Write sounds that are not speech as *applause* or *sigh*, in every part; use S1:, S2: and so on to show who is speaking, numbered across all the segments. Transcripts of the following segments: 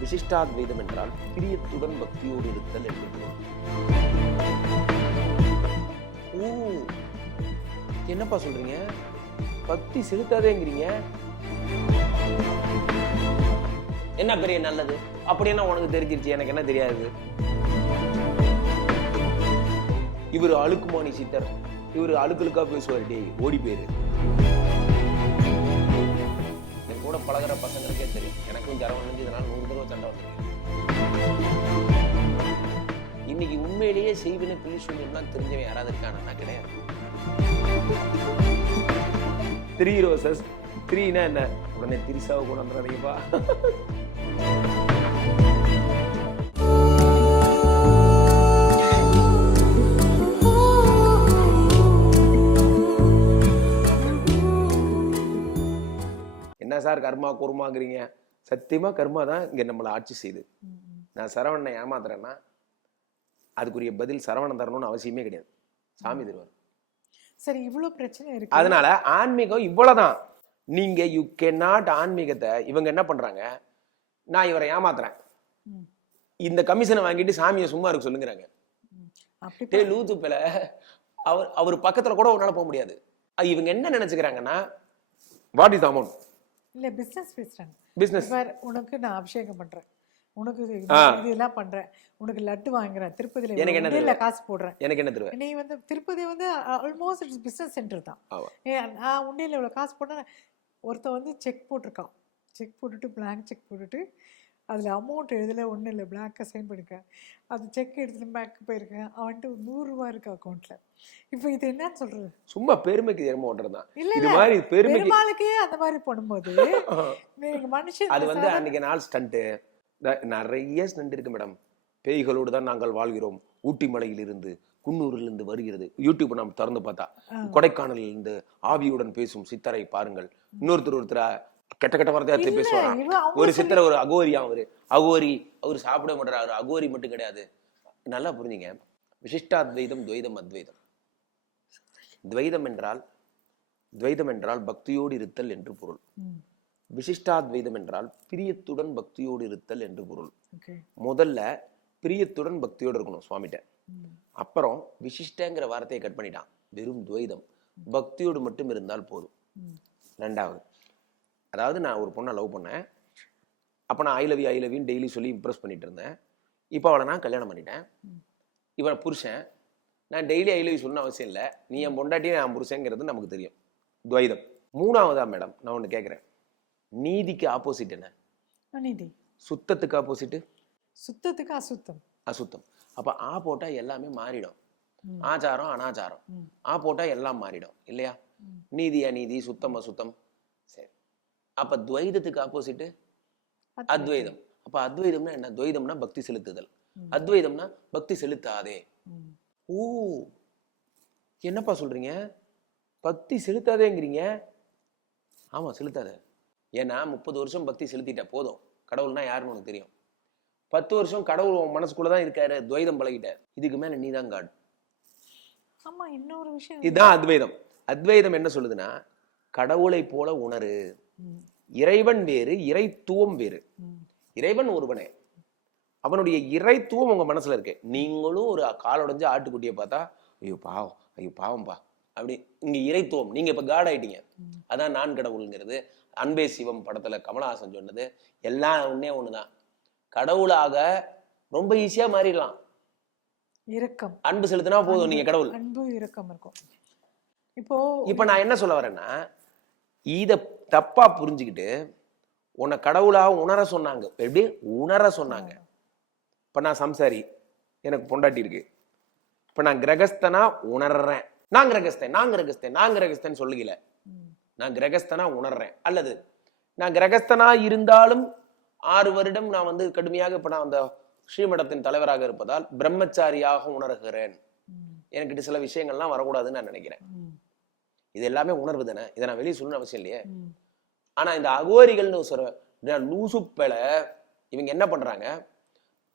S1: விசிஷ்டாத்வைதம் என்றால் பிரியத்துடன் பக்தியோடு இருத்தல் என்பது. ஓ என்னப்பா சொல்றீங்க? பக்தி செலுத்தாதேங்கிறீங்க? என்ன பெரிய நல்லது? அப்படி என்ன உனக்கு தெரிஞ்சிருச்சு? எனக்கு என்ன தெரியாது? இவர் அழுக்குமானி சித்தர். இவர் அழுக்கழுக்கா பேசுவார் டேய் ஓடி போயிரு. கூட பழகுற பசங்களுக்கே தெரியும். எனக்கும் ஜரம் இதனால் நூறு தடவை சண்டை வந்து இன்னைக்கு உண்மையிலேயே செய்வினை பிள்ளை சொல்லியிருந்தான் தெரிஞ்சவன் யாராவது இருக்கானா? கிடையாது. த்ரீ ரோசஸ் த்ரீனா என்ன? உடனே திரிசாவை கூட *laughs* சார் கர்மா குருமாங்கிறீங்க. சத்தியமா கர்மா தான் இங்க நம்மளை ஆட்சி செய்யுது நான் சரவணனை ஏமாத்துறேன்னா அதுக்குரிய பதில் சரவணன் தரணும்னு அவசியமே கிடையாது. சாமி தருவார்.
S2: சரி இவ்வளவு பிரச்சனை இருக்கு.
S1: அதனால ஆன்மீகம் இவ்வளவுதான். நீங்க யூ கேன் நாட் ஆன்மீகத்தை இவங்க என்ன பண்றாங்க? நான் இவரை ஏமாத்துறேன். இந்த கமிஷனை வாங்கிட்டு சாமியை சும்மா இருக்க சொல்லுங்கிறாங்க. டே லூத்து பில அவர் அவர் பக்கத்துல கூட உன்னால போக முடியாது. இவங்க என்ன நினைச்சுக்கிறாங்கன்னா வாட் இஸ் அமௌண்ட்
S2: இல்ல பிசினஸ் பேசுறாங்க
S1: பிசினஸ்
S2: பார் உனக்கு நான் அபிஷேகம் பண்றேன். உனக்கு இதெல்லாம் பண்றேன். உனக்கு லட்டு வாங்குறேன். திருப்பதியில
S1: எனக்கு என்ன
S2: காசு போடுறேன்.
S1: எனக்கு என்ன தருவேன்
S2: நீ வந்து திருப்பதி வந்து ஆல்மோஸ்ட் இட்ஸ் பிசினஸ் சென்டர் தான். நான் உண்டியல்ல இவ்வளவு காசு போட்டேன் ஒருத்தன் வந்து செக் போட்டிருக்கான். செக் போட்டுட்டு blank செக் போட்டுட்டு அதில் அமௌண்ட் எழுதல ஒன்றும் இல்லை. பிளாங்காக சைன் பண்ணிருக்கேன். அது செக் எடுத்துட்டு பேங்க் போயிருக்கேன். அவன்ட்டு நூறுரூவா இருக்கு அக்கௌண்ட்ல இப்போ இது என்னன்னு சொல்றது?
S1: சும்மா பெருமைக்கு எருமை ஓட்டுறது தான்.
S2: இல்ல
S1: இது மாதிரி பெருமைக்கு
S2: பெருமாளுக்கே அந்த மாதிரி பண்ணும்போது *laughs* நீங்க மனுஷன்
S1: அது வந்து அன்னைக்கு நாள் ஸ்டண்ட்டு நிறைய ஸ்டண்ட் இருக்கு மேடம் பேய்களோடு தான் நாங்கள் வாழ்கிறோம். ஊட்டி மலையில் இருந்து குன்னூரில் இருந்து வருகிறது. யூடியூப் நம்ம திறந்து பார்த்தா. கொடைக்கானலில் இருந்து ஆவியுடன் பேசும் சித்தரை பாருங்கள். இன்னொருத்தர் ஒருத்தர கெட்ட கெட்ட வார்த்தையாத்து
S2: இல்ல,
S1: பேசுவாராம் ஒரு சித்தரை ஒரு அகோரியா அவரு. அகோரி அவர் சாப்பிட மாட்டாரு அகோரி மட்டும் கிடையாது. நல்லா புரிஞ்சுங்க. விசிஷ்டாத்வைதம் துவைதம் அத்வைதம். துவைதம் என்றால் துவைதம் என்றால் பக்தியோடு இருத்தல் என்று பொருள். விசிஷ்டாத்வைதம் என்றால் பிரியத்துடன் பக்தியோடு இருத்தல் என்று பொருள். முதல்ல பிரியத்துடன் பக்தியோடு இருக்கணும் சுவாமிகிட்ட. அப்புறம் விசிஷ்டங்கிற வார்த்தையை கட் பண்ணிட்டான். வெறும் துவைதம். பக்தியோடு மட்டும் இருந்தால் போதும். ரெண்டாவது. அதாவது நான் ஒரு பொண்ணை லவ் பண்ணேன். அப்போ நான் ஐ லவ் ஐ லவ்யூன்னு டெய்லி சொல்லி இம்ப்ரெஸ் பண்ணிட்டு இருந்தேன். இப்போ அவளை நான் கல்யாணம் பண்ணிட்டேன். இவன் புருஷன். நான் டெய்லி ஐ லவ் சொல்லணும்னு அவசியம் இல்லை. நீ என் பொண்டாட்டி நான் புருஷங்கிறது நமக்கு தெரியும். துவைதம். மூணாவதா மேடம் நான் ஒன்று கேட்குறேன் நீதிக்கு ஆப்போசிட் என்ன?
S2: அநீதி.
S1: சுத்தத்துக்கு ஆப்போசிட்டு
S2: சுத்தத்துக்கு அசுத்தம்.
S1: அசுத்தம். அப்போ ஆ போட்டால் எல்லாமே மாறிடும். ஆச்சாரம் அனாச்சாரம். ஆ போட்டால் எல்லாம் மாறிடும். இல்லையா. நீதி அநீதி சுத்தம் அசுத்தம். சரி. அப்போ துவைதத்துக்கு ஆப்போசிட்டு அத்வைதம். அப்ப அத்வைதம்னா என்ன? துவைதம்னா பக்தி செலுத்துதல். அத்வைதம்னா பக்தி செலுத்தாதே. ஓ என்னப்பா சொல்றீங்க? பக்தி செலுத்தாதேங்கிறீங்க? ஆமா செலுத்தாத. ஏன்னா முப்பது வருஷம் பக்தி செலுத்திட்ட போதும். கடவுள்னா யாருன்னு உனக்கு தெரியும். பத்து வருஷம் கடவுள் உன் மனசுக்குள்ள தான் இருக்காரு. துவைதம் பழகிட்ட. இதுக்கு மேல நீ தான் காட்
S2: ஆமா இன்னொரு விஷயம்
S1: இதுதான் அத்வைதம். அத்வைதம் என்ன சொல்லுதுன்னா கடவுளை போல உணரு. இறைவன் வேறு இறைத்துவம் வேறு. இறைவன் ஒருவனே. அவனுடைய இறைத்துவம் உங்க மனசுல இருக்கு. நீங்களும் ஒரு கால் உடைஞ்ச ஆட்டுக்குட்டியை பார்த்தா ஐயோ பாவம் ஐயோ பாவம்பா அப்படி இங்க இறைத்துவம். நீங்க இப்ப காட் ஆயிட்டீங்க. அதான் நான் கடவுளுங்கிறது. அன்பே சிவம் படத்துல கமலஹாசன் சொன்னது. எல்லாம் ஒண்ணே ஒண்ணுதான். கடவுளாக ரொம்ப ஈஸியா மாறிடலாம்.
S2: இரக்கம்.
S1: அன்பு செலுத்தினா போதும் நீங்க கடவுள்.
S2: அன்பு இரக்கம் இருக்கும். இப்போ
S1: இப்ப நான் என்ன சொல்ல வரேன்னா இத தப்பா புரிஞ்சுக்கிட்டு உன்னை கடவுளா உணர சொன்னாங்க. எப்படி? உணர சொன்னாங்க. இப்ப நான் சம்சாரி. எனக்கு பொண்டாட்டி இருக்கு. இப்ப நான் கிரகஸ்தனா உணர்றேன். நான் கிரகஸ்தன் நான் கிரகஸ்தன் நான் கிரகஸ்தன் சொல்லுகல. நான் கிரகஸ்தனா உணர்றேன். அல்லது நான் கிரகஸ்தனா இருந்தாலும் ஆறு வருடம் நான் வந்து கடுமையாக இப்ப நான் அந்த ஸ்ரீமடத்தின் தலைவராக இருப்பதால் பிரம்மச்சாரியாக உணர்கிறேன். எனக்கிட்ட சில விஷயங்கள்லாம் வரக்கூடாதுன்னு நான் நினைக்கிறேன். இது எல்லாமே உணர்வு தானே? இதை நான் வெளியே சொல்லணும்னு அவசியம் இல்லையே.
S2: ம்.
S1: ஆனா இந்த அகோரிகள்னு சொல்ற லூசுப்பல இவங்க என்ன பண்றாங்க?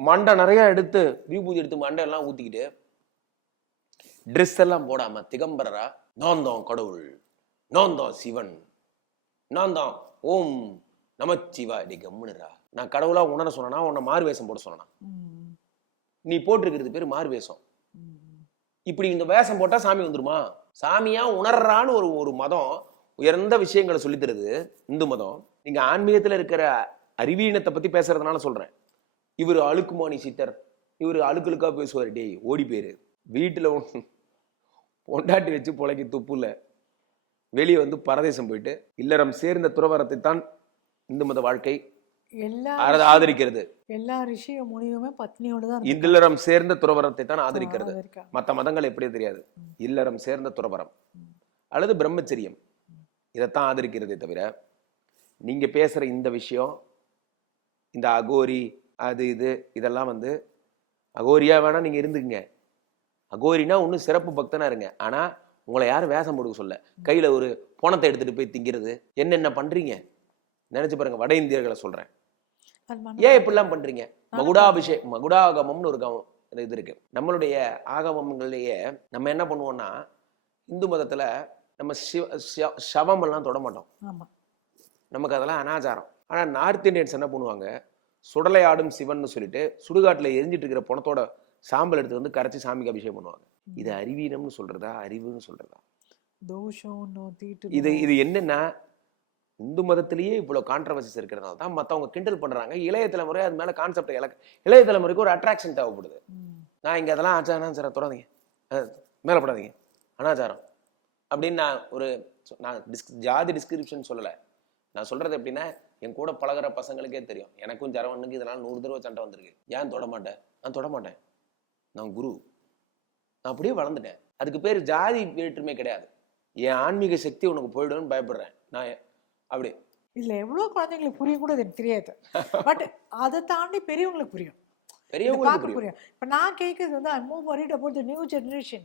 S1: மண்டை நிறைய எடுத்து விபூதி எடுத்து மண்டை எல்லாம் ஊத்திக்கிட்டு ட்ரெஸ் எல்லாம் போடாம திகம்பரரா நான் தான் கடவுள் நான் தான் சிவன் நான் தான் ஓம் நமச்சிவா டே கம்முனுடா நான் கடவுளா உணர சொன்னா உன்னை மாறு வேஷம் போட சொன்னா நீ போட்டிருக்கிறது பேர் மாறு வேஷம். இப்படி இந்த வேஷம் போட்டா சாமி வந்துருமா? சாமியா உணர்றான்னு ஒரு ஒரு மதம் உயர்ந்த விஷயங்களை சொல்லித் தருது இந்து மதம். நீங்க ஆன்மீகத்துல இருக்கிற அறிவீனத்தை பத்தி பேசுறதுனால சொல்றேன். இவர் அழுக்குமானி சித்தர். இவர் அழுக்கழுக்கா பேசுவார். டேய் ஓடி போயிரு. வீட்டில் பொண்டாட்டி வச்சு பிழைக்க துப்புல. வெளியே வந்து பரதேசம் போயிட்டு இல்லறம் சேர்ந்த துறவரத்தை தான் இந்து மத வாழ்க்கை
S2: எல்லா
S1: ஆத- ஆதரிக்கிறது.
S2: எல்லா ரிஷி முனிவுமே பத்னியோட தான்.
S1: இல்லறம் சேர்ந்த துறவரத்தை தான் ஆதரிக்கிறது. மற்ற மதங்கள் எப்படி தெரியாது. இல்லறம் சேர்ந்த துறவரம். அல்லது பிரம்மச்சரியம். இதைத்தான் ஆதரிக்கிறதே தவிர நீங்க பேசுற இந்த விஷயம் இந்த அகோரி அது இது இதெல்லாம் வந்து அகோரியா வேணா நீங்க இருந்துக்குங்க. அகோரினா இன்னும் சிறப்பு பக்தனா இருங்க. ஆனா உங்களை யாரும் வேஷம் போடுக்க சொல்ல. கையில ஒரு பணத்தை எடுத்துட்டு போய் திங்கிறது. என்னென்ன பண்றீங்க? நினைச்சு பாருங்க வட இந்தியர்களை சொல்றேன். ஏன் இப்படிலாம் பண்றீங்க? மகுடாபிஷே மகுடாகமம்னு ஒரு கவம் இது இருக்கு. நம்மளுடைய ஆகமங்கள்லயே நம்ம என்ன பண்ணுவோம்னா இந்து மதத்துல நம்ம சிவ சவம் எல்லாம் தொட மாட்டோம். நமக்கு அதெல்லாம் அனாச்சாரம். ஆனா நார்த் இந்தியன்ஸ் என்ன பண்ணுவாங்க? சுடலை ஆடும் சிவன்னு சொல்லிட்டு சுடுகாட்டுல எரிஞ்சிட்டு இருக்கிற பணத்தோட சாம்பல் எடுத்து வந்து கரைச்சி சாமிக்கு அபிஷேகம் பண்ணுவாங்க. இது அறிவீனம்னு சொல்றதா? அறிவுன்னு சொல்றதா? இது இது என்னன்னா இந்து மதத்திலேயே இவ்வளவு கான்ட்ரவர்சிஸ் இருக்கிறதுனால தான் மத்தவங்க கிண்டல் பண்றாங்க. இளைய தலைமுறை அது மேல கான்செப்ட் இலக்கு இளைய தலைமுறைக்கு ஒரு அட்ராக்ஷன் தேவைப்படுது. நான் இங்க அதெல்லாம் ஆச்சாரம் சார் அஹ், மேல போடாதீங்க. அனாச்சாரம். அப்படின்னு நான் ஒரு நான் டிஸ்க் ஜாதி டிஸ்கிரிப்ஷன் சொல்லலை. நான் சொல்றது எப்படின்னா என் கூட பழகுற பசங்களுக்கே தெரியும். எனக்கும் ஜரவனுக்கு இதனால் நூறு தடவை சண்டை வந்திருக்கு. ஏன் தொட மாட்டேன்? நான் தொட மாட்டேன். நான் குரு. நான் அப்படியே வளர்ந்துட்டேன். அதுக்கு பேர் ஜாதி வேற்றுமை கிடையாது. என் ஆன்மீக சக்தி உனக்கு போயிடும்னு பயப்படுறேன். நான் அப்படி.
S2: இதுல எவ்வளவு குழந்தைங்களுக்கு புரியும் கூட எனக்கு தெரியாது. *laughs* பட் அதை தாண்டி பெரியவங்களுக்கு புரியும்.
S1: பெரியவங்களுக்கு புரியும்.
S2: இப்ப நான் கேட்கறது வந்து I more worried about the new generation.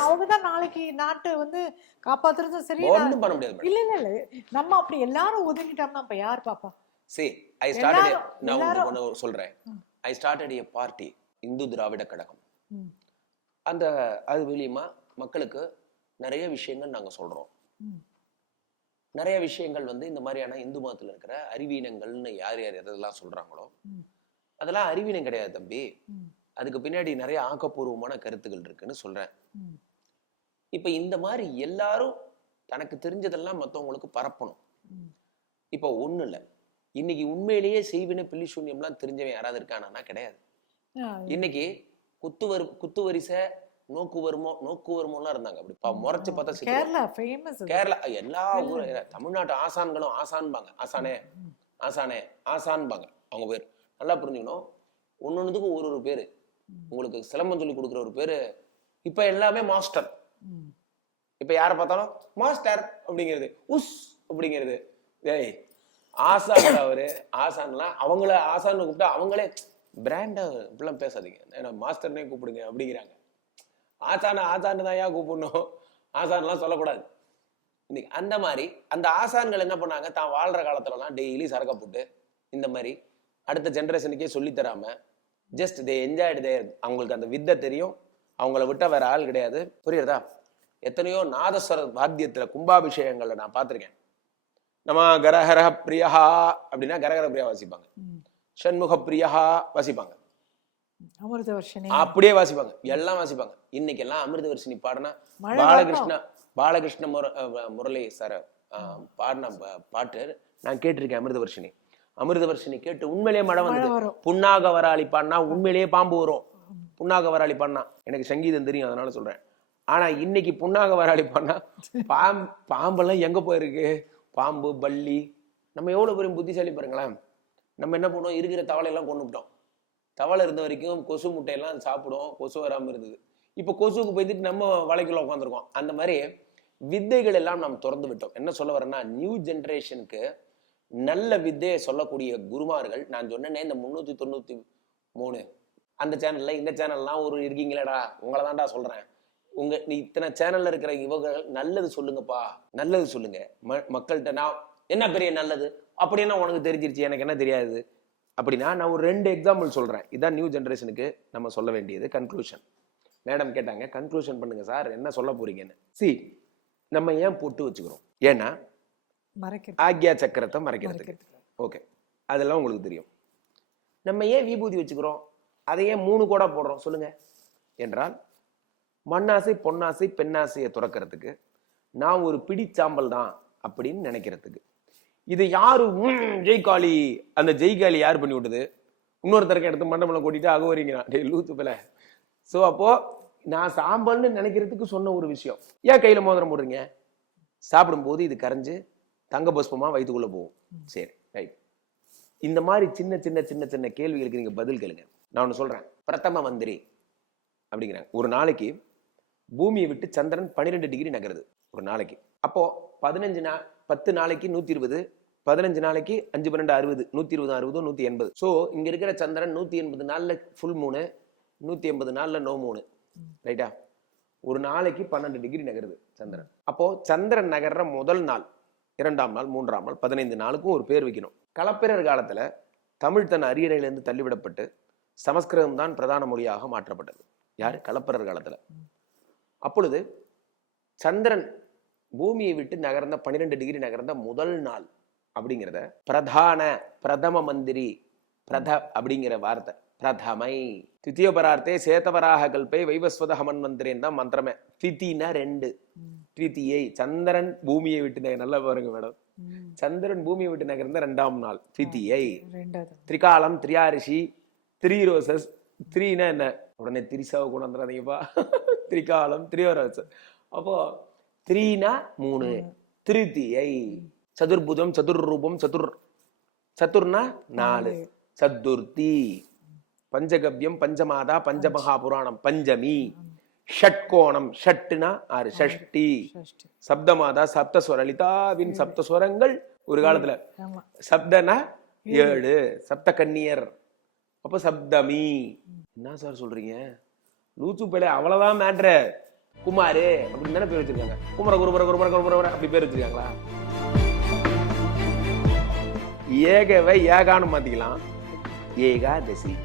S2: அவங்க தான் நாளைக்கு நாட்டை வந்து காப்பாத்துறதும் சரி நான்-
S1: ஒன்றும் பண்ண முடியாது மேடம்
S2: இல்ல இல்ல இல்ல. நம்ம அப்படி எல்லாரும் ஒதுங்கிட்டோம்னா அப்ப யார் பாப்பா?
S1: See ஐ ஸ்டார்டட் நான் உங்களுக்கு சொல்றேன். I started a party Hindu Dravida Kazhagam. அந்த அது மூலியமா மக்களுக்கு நிறைய விஷயங்கள் நாங்க சொல்றோம். நிறைய விஷயங்கள் வந்து இந்த மாதிரியான இந்து மதத்துல இருக்கிற அறிவீனங்கள்னு யார் யார் எதெல்லாம் சொல்றாங்களோ. அதெல்லாம் அறிவீனம் கிடையாது தம்பி. அதுக்கு பின்னாடி நிறைய ஆக்கப்பூர்வமான கருத்துக்கள் இருக்குன்னு சொல்றேன். இப்ப இந்த மாதிரி எல்லாரும் தனக்கு தெரிஞ்சதெல்லாம் மத்தவங்களுக்கு பரப்பணும். இப்போ ஒண்ணு இல்ல இன்னைக்கு உண்மையிலேயே செய்வினை பில்லி சூன்யம்லாம் தெரிஞ்சவன் யாராவது இருக்கானா கிடையாது இன்னைக்கு குத்து வரு குத்து வரிசை நோக்கு வருமோ நோக்கு வருமோலாம் இருந்தாங்க. அப்படி பா- முறைச்சு பார்த்தா.
S2: கேரளா ஃபேமஸ்
S1: கேரளா எல்லா ஊரும் தமிழ்நாட்டு ஆசான்களும் ஆசான்பாங்க. ஆசானே ஆசானே ஆசான்பாங்க. அவங்க பேர். நல்லா புரிஞ்சுக்கணும். ஒன்னொன்னுக்கும் ஒரு ஒரு பேரு. உங்களுக்கு சிலம்பம் சொல்லி கொடுக்குற ஒரு பேரு. இப்ப எல்லாமே மாஸ்டர். இப்ப யாரை பார்த்தாலும் மாஸ்டர் அப்படிங்கிறது. உஸ் அப்படிங்கிறது. ஏய் ஆசான் அவரு ஆசான்லாம் அவங்கள ஆசான்னு கூப்பிட்டா அவங்களே பிராண்டா இப்படிலாம் பேசாதீங்க. ஏன்னா மாஸ்டர்னே கூப்பிடுங்க அப்படிங்கிறாங்க. ஆசான ஆசான்னு தான் ஏன் கூப்பிடணும். ஆசான்லாம் சொல்லக்கூடாது. இன்னைக்கு அந்த மாதிரி அந்த ஆசான்கள் என்ன பண்ணாங்க? தான் வாழ்ற காலத்துலலாம் டெய்லி சரக்க போட்டு இந்த மாதிரி அடுத்த ஜென்ரேஷனுக்கே சொல்லித் தராம ஜஸ்ட் தே என்ஜாய்டு தே அவங்களுக்கு அந்த வித்தை தெரியும். அவங்கள விட்டா வேற ஆள் கிடையாது. புரியுறதா? எத்தனையோ நாதஸ்வர வாத்தியத்துல கும்பாபிஷேகங்கள்ல நான் பார்த்திருக்கேன். நம்ம கரஹர பிரியா அப்படின்னா கரகர பிரியா வாசிப்பாங்க. ஷண்முக பிரியா வாசிப்பாங்க.
S2: அமிர்த வருஷனே
S1: அப்படியே வாசிப்பாங்க. எல்லாம் வாசிப்பாங்க. இன்னைக்கு எல்லாம் அமிர்தவர்ஷினி பாடினா
S2: மழை
S1: பாலகிருஷ்ண பாலகிருஷ்ண முர முரளி சார் பாடின பாட்டு நான் கேட்டிருக்கேன் அமிர்தவர்ஷினி. அமிர்தவர்ஷினி கேட்டு உண்மையிலேயே மழை வந்தது. புன்னாக வராளி பாடினா உண்மையிலேயே பாம்பு வரும். புன்னாக வராளி பாடினா எனக்கு சங்கீதம் தெரியும் அதனால சொல்றேன். ஆனா இன்னைக்கு புன்னாக வராளி பாடினா பாம் பாம்பெல்லாம் எங்க போயிருக்கு? பாம்பு பல்லி. நம்ம எவ்வளவு பெரிய புத்திசாலி பாருங்களேன். நம்ம என்ன பண்ணுவோம்? இருக்கிற தவளையெல்லாம் கொண்டு விட்டோம் தவளை இருந்த வரைக்கும் கொசு முட்டையெல்லாம் சாப்பிடும். கொசு வராமல் இருந்தது. இப்போ கொசுவுக்கு போயிட்டு நம்ம வலைக்குள்ள உட்காந்துருக்கோம் அந்த மாதிரி வித்தைகள் எல்லாம் நாம் திறந்து விட்டோம். என்ன சொல்ல வரேன்னா நியூ ஜென்ரேஷனுக்கு நல்ல வித்தையை சொல்லக்கூடிய குருமார்கள் நான் சொன்னேன்னே இந்த முந்நூற்றி தொண்ணூற்றி மூணு. அந்த சேனலில் இந்த சேனல்லாம் ஒரு இருக்கீங்களேடா உங்களை தான்டா சொல்கிறேன் உங்க நீ இத்தனை சேனல்ல இருக்கிற இவங்க நல்லது சொல்லுங்கப்பா நல்லது சொல்லுங்க. ம- மக்கள்கிட்ட நான் என்ன பெரிய நல்லது? அப்படின்னா உனக்கு தெரிஞ்சிருச்சு. எனக்கு என்ன தெரியாது? அப்படின்னா நான் ஒரு ரெண்டு எக்ஸாம்பிள் சொல்றேன். இதான் நியூ ஜென்ரேஷனுக்கு நம்ம சொல்ல வேண்டியது கன்க்ளூஷன் மேடம் கேட்டாங்க கன்க்ளூஷன் பண்ணுங்க சார் என்ன சொல்ல போறீங்கன்னு. சி நம்ம ஏன் பொட்டு வச்சுக்கிறோம்? ஏன்னா ஆக்யா சக்கரத்தை மறைக்கிறதுக்கு. ஓகே அதெல்லாம் உங்களுக்கு தெரியும். நம்ம ஏன் விபூதி வச்சுக்கிறோம்? அதை ஏன் மூணு கோடா போடுறோம் சொல்லுங்க. என்றால் மண்ணாசை பொன்னாசை பெண்ணாசையை துறக்கிறதுக்கு நான் ஒரு பிடிச்சாம்பல் தான் அப்படின்னு நினைக்கிறதுக்கு. இது யாரு ஜெய்காளி அந்த ஜெய்காளி யார் பண்ணி விட்டது? இன்னொருத்தருக்கு எடுத்து மண்டபம் கூட்டிட்டு அகவரிங்கிறான் டேய் லூத்து பிள்ளை. ஸோ அப்போ நான் சாம்பல்னு நினைக்கிறதுக்கு சொன்ன ஒரு விஷயம். ஏன் கையில மோதிரம் போடுறீங்க? சாப்பிடும்போது இது கரைஞ்சு தங்க புஷ்பமா வயிற்றுக்குள்ள போகும். சரி ரைட் இந்த மாதிரி சின்ன சின்ன சின்ன சின்ன கேள்விகளுக்கு நீங்க பதில் கேளுங்க. நான் ஒன்று சொல்றேன். பிரதம மந்திரி அப்படிங்கிறாங்க. ஒரு நாளைக்கு பூமியை விட்டு சந்திரன் பன்னிரெண்டு டிகிரி நகருது. ஒரு நாளைக்கு. அப்போ பதினஞ்சு நா பத்து நாளைக்கு நூற்றி இருபது பதினஞ்சு நாளைக்கு அஞ்சு பன்னெண்டு அறுபது நூத்தி இருபது அறுபது நூத்தி எண்பது. ஸோ இங்க இருக்கிற சந்திரன் நூத்தி எண்பது நாள்ல ஃபுல் மூணு நூத்தி எண்பது நாள்ல நோ மூணு ரைட்டா ஒரு நாளைக்கு பன்னெண்டு டிகிரி நகருது சந்திரன். அப்போ சந்திரன் நகர்ற முதல் நாள் இரண்டாம் நாள் மூன்றாம் நாள் பதினைந்து நாளுக்கும் ஒரு பேர் வைக்கணும். களப்பிரர் காலத்துல தமிழ் தன் அரியணையிலிருந்து தள்ளிவிடப்பட்டு சமஸ்கிருதம் தான் பிரதான மொழியாக மாற்றப்பட்டது. யார்? களப்பிரர் காலத்துல. அப்பொழுது சந்திரன் பூமியை விட்டு நகர்ந்த பன்னிரெண்டு டிகிரி நகர்ந்த முதல் நாள் அப்படிங்கிறத பிரதான பிரதம மந்திரி பிரத அப்படிங்கிற வார்த்தை. பிரதமை. தித்தியோபரார்த்தே சேத்தவராக கல்பே வைவஸ்வத ஹமன் மந்திரேன் தான் மந்திரமே. தித்தினா ரெண்டு. த்விதியை சந்திரன் பூமியை விட்டு நல்லா பாருங்க மேடம். சந்திரன் பூமியை விட்டு நகர்ந்த ரெண்டாம் நாள். தித்தியை. திரிகாலம் திரியாரிஷி த்ரீ ரோசஸ் த்ரீனா என்ன? உடனே திரிசாவை கொண்டு வந்துடாதீங்கப்பா திரிகாலம் திரியோரசஸ். அப்போ த்ரீனா மூணு. திருத்தியை. சதுர்புஜம் சதுர்ரூபம் சதுர் சதுர்னா நாலு சதுர்த்தி பஞ்சகவ்யம் பஞ்சமாதா பஞ்சமகா புராணம் பஞ்சமி ஷட்கோணம் ஷட்டுனா ஆறு ஷஷ்டி சப்தமாதா சப்தஸ்வர லலிதாவின் சப்தஸ்வரங்கள் ஒரு காலத்துல சப்தனா ஏழு சப்த கன்னியர் அப்ப சப்தமி என்ன சார் சொல்றீங்க லூச்சு பேல அவ்வளவுதான் மேட்ரு குமாரு அப்படின்னு தானே பேர் வச்சிருக்காங்க குமர குருபர குருபர குருபர அப்படி பேர் வச்சிருக்காங்களா ஏகவை ஏகான்னு மாத்திக்கலாம். ஏகாதசி.